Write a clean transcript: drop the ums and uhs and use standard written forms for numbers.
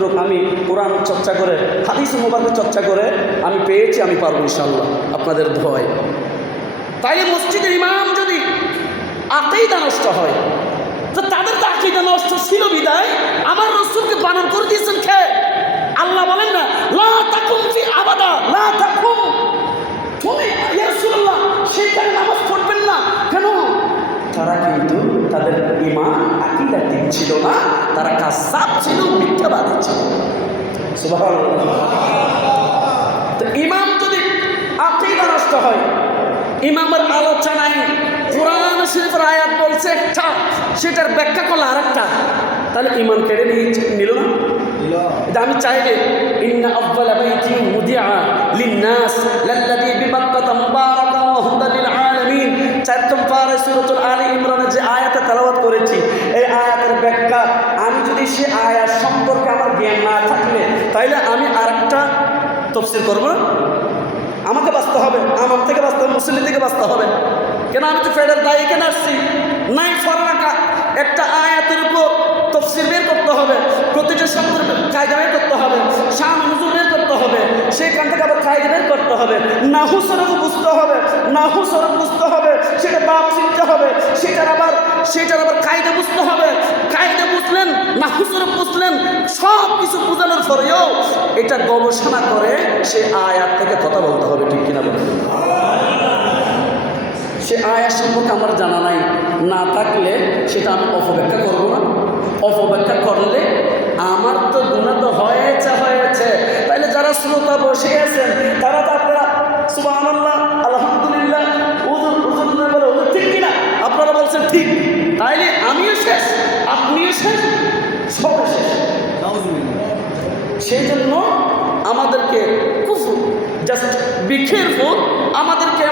যতটুকু আমি কোরআন চর্চা করে হাদিস মোবারক চর্চা করে আমি পেয়েছি, আমি পারবো ইনশাআল্লাহ আপনাদের দোয়ায়। তাইলে মসজিদের ইমাম যদি আকীদা নষ্ট হয়, তো তাদের তো আকীদা নষ্ট ছিল বিদায় আমার রাসূলকে বানান করে দিয়েছেন কে? আল্লাহ বলেন না লা তাকুম ফি আবাদা, লা তাকুম, তুমি ইয়া রাসূলুল্লাহ সেখানে নামাজ পড়বেন না কেন? তারা কিন্তু তাদের ঈমান আকীদা ঠিক ছিল না, তারা কাযযাব ছিল, মিথ্যাবাদী ছিল। সুবহানাল্লাহ। তো ইমাম যদি আকীদা নষ্ট হয়, ইমামের আলোচনায় কোরআন শরীফের আয়াত বলছে একটা, সেটার ব্যাখ্যা করলে আরেকটা, তাহলে ঈমান কেড়ে নিল না? এটা আমি চাইলে ইন্না আফদালা বাইতি মুদিআ লিন-নাস লাল্লাযী বিবাক্কাতা মুবারাকান ওয়া হুদাল লিল আলামিন, 4 নম্বর সূরাতুল আলী ইমরানে যে আয়াতে তেলাওয়াত করেছি, এই আয়াতের ব্যাখ্যা আমি যদি সে আয়াত সম্পর্কে আমার জ্ঞান না থাকলে তাইলে আমি আরেকটা তাফসীর করব। আমাকে বাঁচতে হবে, আমার থেকে বাঁচতে হবে, মুসলিম থেকে বাঁচতে হবে। কেন আমি তো ফেডার দায়ী কেন আসছি? নাই ফরমাকা একটা আয়াতের উপর তাফসীর বের করতে হবে, প্রতিটা শব্দের কায়দা বের করতে হবে, শান নুজুল বের করতে হবে, সেখান থেকে আবার কায়দা বের করতে হবে, নাহু সরফ বুঝতে হবে, নাহু সরফ বুঝতে হবে, সেটা বাপ চিনতে হবে, সেটার আবার কায়দা বুঝতে হবে, কায়দা বুঝলেন, নাহু সরফ বুঝলেন, সব কিছু বোঝানোর পরেও এটা গবেষণা করে সে আয়াত থেকে কথা বলতে হবে, ঠিক কিনা বলুন? সে আয়াত সম্পর্কে আমার জানা নাই, না থাকলে সেটা আমি অপব্যাখ্যা করবো না। অপব্যাখ্যা করলে আমার তো গুনাহ তো হয়েছে। তাইলে যারা শ্রোতা বসে আছেন তারা তো আপনারা সুবহানাল্লাহ আলহামদুলিল্লাহ বলে ঠিক কিনা? আপনারা বলছেন ঠিক, তাইলে আমিও শেষ, আপনিও শেষ, সবাই শেষ। সেই জন্য আমাদেরকে খুব জাস্ট বি কেয়ারফুল, আমাদেরকে